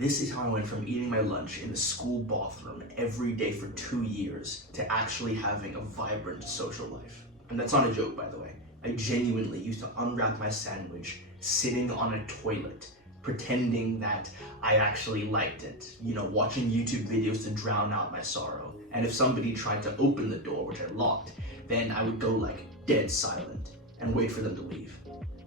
This is how I went from eating my lunch in the school bathroom every day for 2 years to actually having a vibrant social life. And that's not a joke, by the way. I genuinely used to unwrap my sandwich sitting on a toilet, pretending that I actually liked it, watching YouTube videos to drown out my sorrow. And if somebody tried to open the door, which I locked, then I would go like dead silent and wait for them to leave.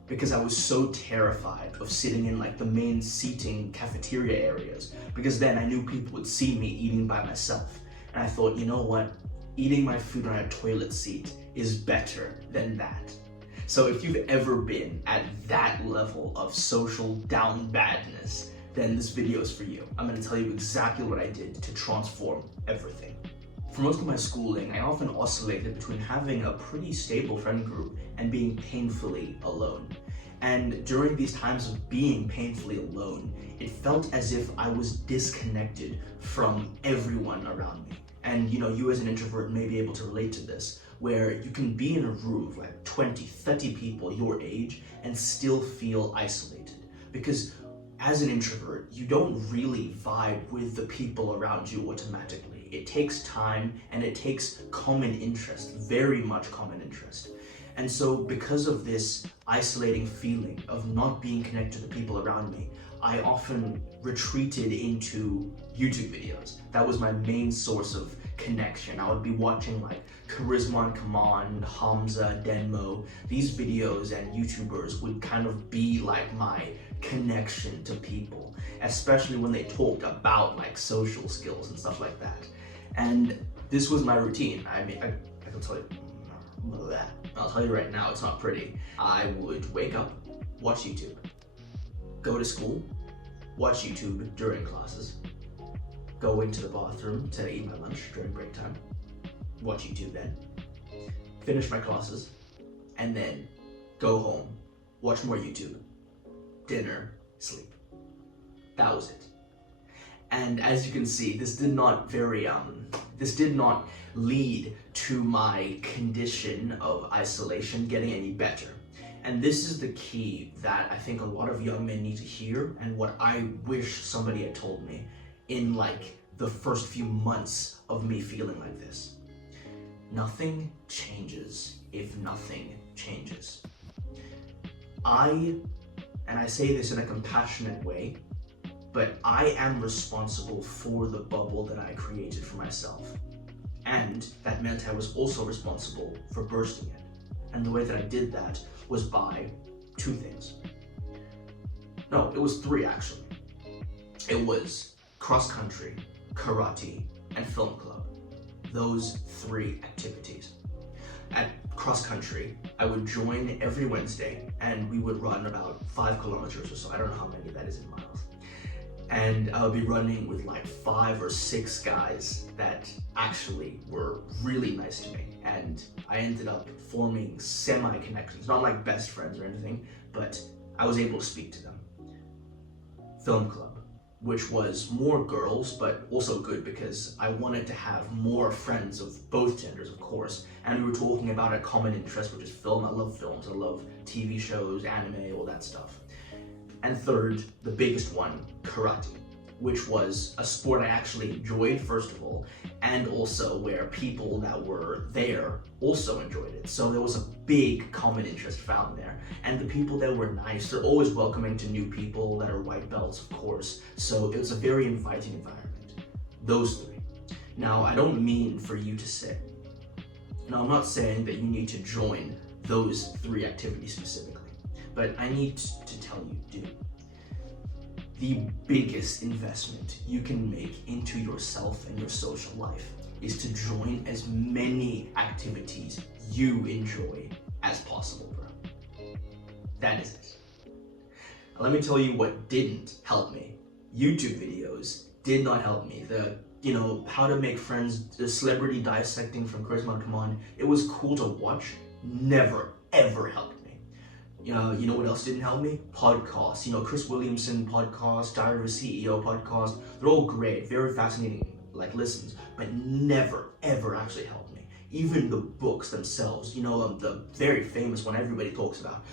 Because I was so terrified of sitting in like the main seating cafeteria areas, because then I knew people would see me eating by myself. And I thought, you know what? Eating my food on a toilet seat is better than that. So if you've ever been at that level of social down badness, then this video is for you. I'm going to tell you exactly what I did to transform everything. For most of my schooling, I often oscillated between having a pretty stable friend group and being painfully alone. And during these times of being painfully alone, it felt as if I was disconnected from everyone around me. And you as an introvert may be able to relate to this, where you can be in a room of like 20, 30 people your age and still feel isolated. Because as an introvert, you don't really vibe with the people around you automatically. It takes time and it takes common interest, very much common interest. And so because of this isolating feeling of not being connected to the people around me, I often retreated into YouTube videos. That was my main source of connection. I would be watching like Charisma Command, Hamza, Denmo. These videos and YouTubers would kind of be like my connection to people, especially when they talked about like social skills and stuff like that. And this was my routine. I mean, I can tell you, I'll tell you right now, it's not pretty. I would wake up, watch YouTube, go to school, watch YouTube during classes, go into the bathroom to eat my lunch during break time, watch YouTube then, finish my classes, and then go home, watch more YouTube, dinner, sleep. That was it. And as you can see, this did not lead to my condition of isolation getting any better. And this is the key that I think a lot of young men need to hear, and what I wish somebody had told me in like the first few months of me feeling like this. Nothing changes if nothing changes. And I say this in a compassionate way, but I am responsible for the bubble that I created for myself. And that meant I was also responsible for bursting it. And the way that I did that was by two things. No, it was three actually. It was cross country, karate, and film club. Those three activities. At cross country, I would join every Wednesday and we would run about 5 kilometers or so. I don't know how many that is in miles. And I would be running with like 5 or 6 guys that actually were really nice to me. And I ended up forming semi-connections, not like best friends or anything, but I was able to speak to them. Film club, which was more girls, but also good because I wanted to have more friends of both genders, of course. And we were talking about a common interest, which is film. I love films, I love TV shows, anime, all that stuff. And third, the biggest one, karate, which was a sport I actually enjoyed, first of all, and also where people that were there also enjoyed it. So there was a big common interest found there. And the people that were nice, they're always welcoming to new people that are white belts, of course. So it was a very inviting environment. Those three. Now, I don't mean for you to say. Now, I'm not saying that you need to join those three activities specifically. But I need to tell you, dude, the biggest investment you can make into yourself and your social life is to join as many activities you enjoy as possible, bro. That is it. Let me tell you what didn't help me. YouTube videos did not help me. How to make friends, the celebrity dissecting from Charisma Command, it was cool to watch, never, ever helped me. You know what else didn't help me? Podcasts. Chris Williamson podcast, Diary of a CEO podcast. They're all great, very fascinating, like listens, but never, ever actually helped me. Even the books themselves, the very famous one everybody talks about,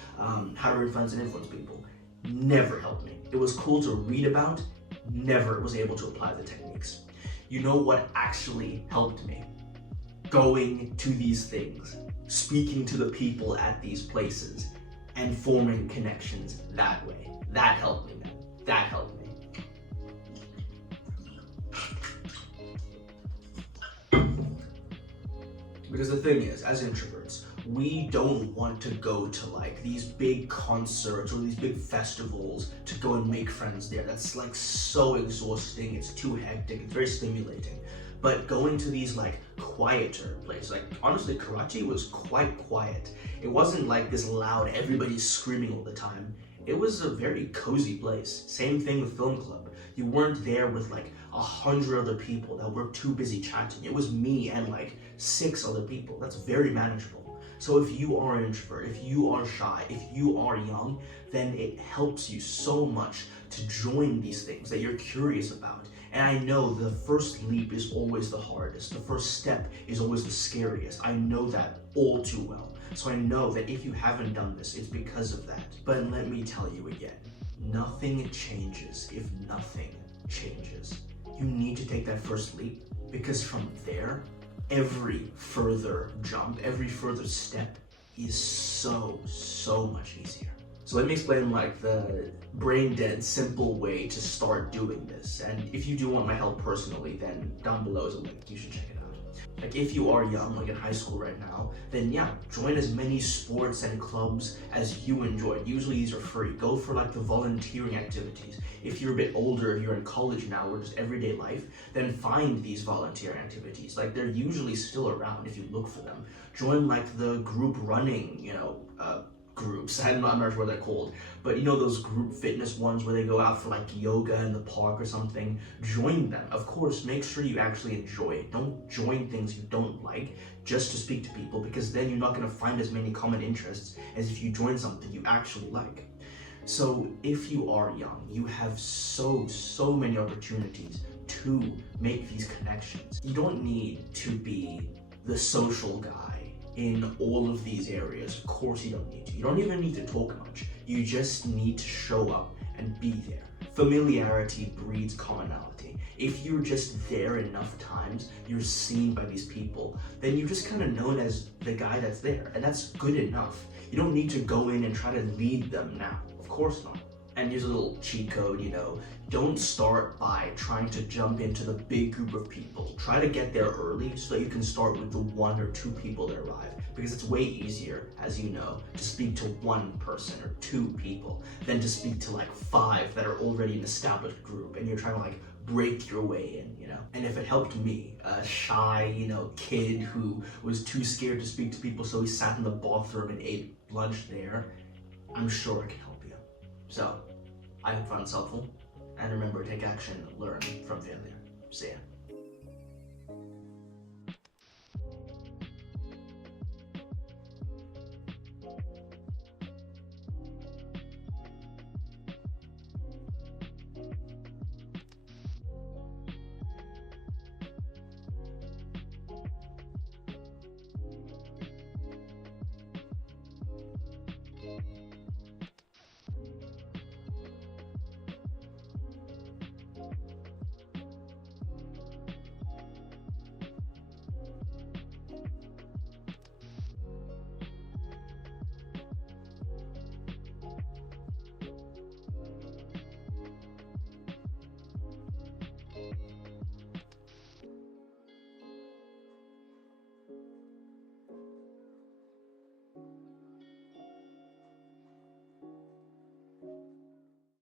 How to Influence and Influence People, never helped me. It was cool to read about, never was able to apply the techniques. You know what actually helped me? Going to these things, speaking to the people at these places, and forming connections that way. That helped me, man. That helped me. Because the thing is, as introverts, we don't want to go to like these big concerts or these big festivals to go and make friends there. That's like so exhausting, it's too hectic, it's very stimulating. But going to these like quieter places, like honestly karate was quite quiet. It wasn't like this loud, everybody's screaming all the time. It was a very cozy place. Same thing with film club. You weren't there with like 100 other people that were too busy chatting. It was me and like 6 other people. That's very manageable. So if you are an introvert, if you are shy, if you are young, then it helps you so much to join these things that you're curious about. And I know the first leap is always the hardest. The first step is always the scariest. I know that all too well. So I know that if you haven't done this, it's because of that. But let me tell you again, nothing changes if nothing changes. You need to take that first leap, because from there, every further jump, every further step is so much easier. So let me explain like the brain dead simple way to start doing this. And if you do want my help personally, then down below is a link, you should check it out. Like if you are young, like in high school right now, then yeah, join as many sports and clubs as you enjoy. Usually these are free. Go for like the volunteering activities. If you're a bit older, if you're in college now or just everyday life, then find these volunteering activities. Like they're usually still around if you look for them. Join like the group running, groups. I'm not sure what they're called, but you know those group fitness ones where they go out for like yoga in the park or something. Join them. Of course, make sure you actually enjoy it. Don't join things you don't like just to speak to people, because then you're not going to find as many common interests as if you join something you actually like. So if you are young, you have so many opportunities to make these connections. You don't need to be the social guy in all of these areas. Of course you don't need to. You don't even need to talk much. You just need to show up and be there. Familiarity breeds commonality. If you're just there enough times, you're seen by these people, then you're just kind of known as the guy that's there, and that's good enough. You don't need to go in and try to lead them now. Of course not. And here's a little cheat code, don't start by trying to jump into the big group of people. Try to get there early so that you can start with the 1 or 2 people that arrive, because it's way easier, as you know, to speak to 1 person or 2 people than to speak to like 5 that are already an established group and you're trying to like break your way in, And if it helped me, a shy, kid who was too scared to speak to people, so he sat in the bathroom and ate lunch there, I'm sure it can help you. So, I hope you found this helpful. And remember, take action, learn from failure. See ya.